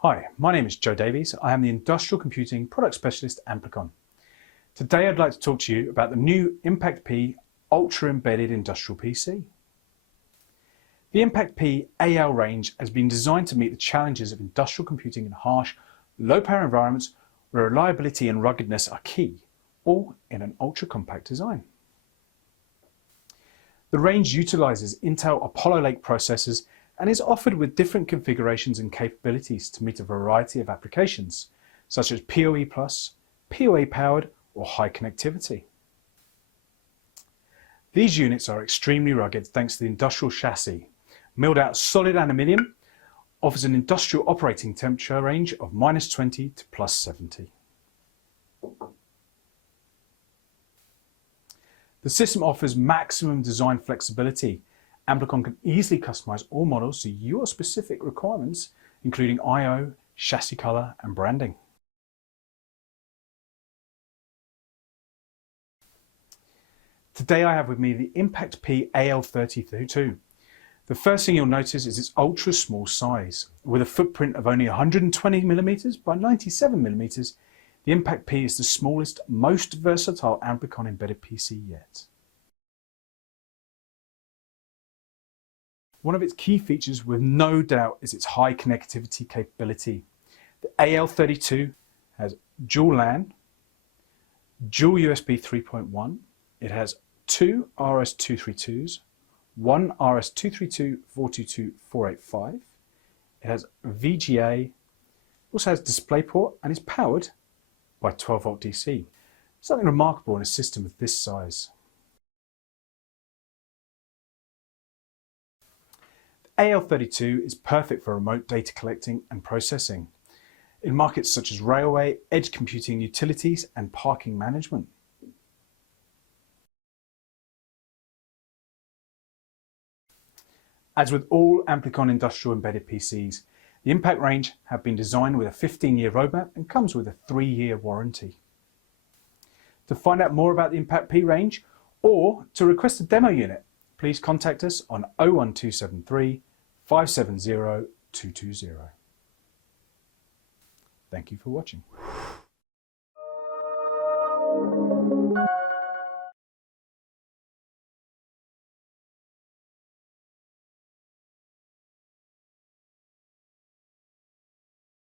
Hi, my name is Joe Davies. I am the Industrial Computing Product Specialist at Amplicon. Today I'd like to talk to you about the new Impact-P Ultra Embedded Industrial PC. The Impact-P AL range has been designed to meet the challenges of industrial computing in harsh, low-power environments where reliability and ruggedness are key, all in an ultra-compact design. The range utilises Intel Apollo Lake processors and is offered with different configurations and capabilities to meet a variety of applications, such as PoE+, PoA-powered or high connectivity. These units are extremely rugged thanks to the industrial chassis. Milled out solid aluminium, offers an industrial operating temperature range of -20 to +70. The system offers maximum design flexibility. Amplicon can easily customize all models to your specific requirements, including I/O, chassis color, and branding. Today I have with me the Impact-P AL32. The first thing you'll notice is its ultra small size. With a footprint of only 120mm by 97mm, the Impact-P is the smallest, most versatile Amplicon embedded PC yet. One of its key features, with no doubt, is its high connectivity capability. The AL32 has dual LAN, dual USB 3.1, it has two RS-232s, one RS-232/422/485, it has VGA, also has DisplayPort and is powered by 12V DC. Something remarkable in a system of this size. AL32 is perfect for remote data collecting and processing in markets such as railway, edge computing, utilities, and parking management. As with all Amplicon industrial embedded PCs, the Impact range have been designed with a 15-year roadmap and comes with a 3-year warranty. To find out more about the Impact-P range or to request a demo unit, please contact us on 01273 570 220. Thank you for watching.